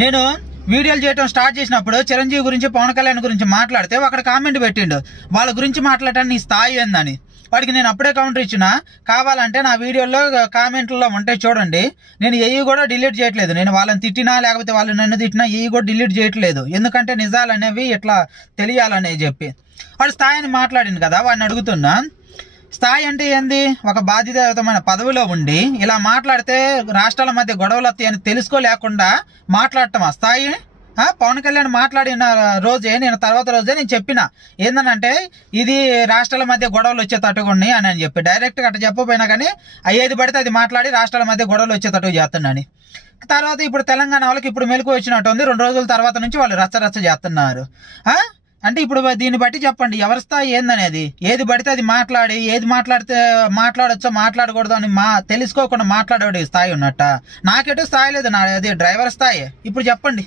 నేను వీడియోలు చేయడం స్టార్ట్ చేసినప్పుడు చిరంజీవి గురించి పవన్ కళ్యాణ్ గురించి మాట్లాడితే అక్కడ కామెంట్ పెట్టిండు వాళ్ళ గురించి మాట్లాడటానికి నీ స్థాయి ఏందని. వాడికి నేను అప్పుడే కౌంటర్ ఇచ్చిన, కావాలంటే నా వీడియోలో కామెంట్లలో ఉంటాయి చూడండి, నేను ఏవి కూడా డిలీట్ చేయట్లేదు. నేను వాళ్ళని తిట్టినా లేకపోతే వాళ్ళు నన్ను తిట్టినా ఏవి కూడా డిలీట్ చేయట్లేదు, ఎందుకంటే నిజాలు అనేవి ఇట్లా తెలియాలని చెప్పి. వాడు స్థాయిని మాట్లాడింది కదా, వాడిని అడుగుతున్నా, స్థాయి అంటే ఏంది? ఒక బాధ్యతాయుతమైన పదవిలో ఉండి ఇలా మాట్లాడితే రాష్ట్రాల మధ్య గొడవలు వస్తాయని తెలుసుకోలేకుండా మాట్లాడటమా స్థాయి? పవన్ కళ్యాణ్ మాట్లాడిన రోజే నేను తర్వాత రోజే నేను చెప్పిన ఏందనంటే ఇది రాష్ట్రాల మధ్య గొడవలు వచ్చేటట్టుకుని అని చెప్పి డైరెక్ట్గా అట్లా చెప్పపోయినా కానీ ఏది పడితే అది మాట్లాడి రాష్ట్రాల మధ్య గొడవలు వచ్చేటట్టు చేస్తున్నాను. తర్వాత ఇప్పుడు తెలంగాణ వాళ్ళకి ఇప్పుడు మెలకు వచ్చినట్టు ఉంది, 2 రోజుల తర్వాత నుంచి వాళ్ళు రచ్చ చేస్తున్నారు. అంటే ఇప్పుడు దీన్ని బట్టి చెప్పండి ఎవరి స్థాయి ఏందనేది. ఏది పడితే అది మాట్లాడి ఏది మాట్లాడితే మాట్లాడొచ్చో మాట్లాడకూడదు అని తెలుసుకోకుండా మాట్లాడే స్థాయి ఉన్నట్ట. నాకెటు స్థాయి లేదు, నాది డ్రైవర్ స్థాయి. ఇప్పుడు చెప్పండి.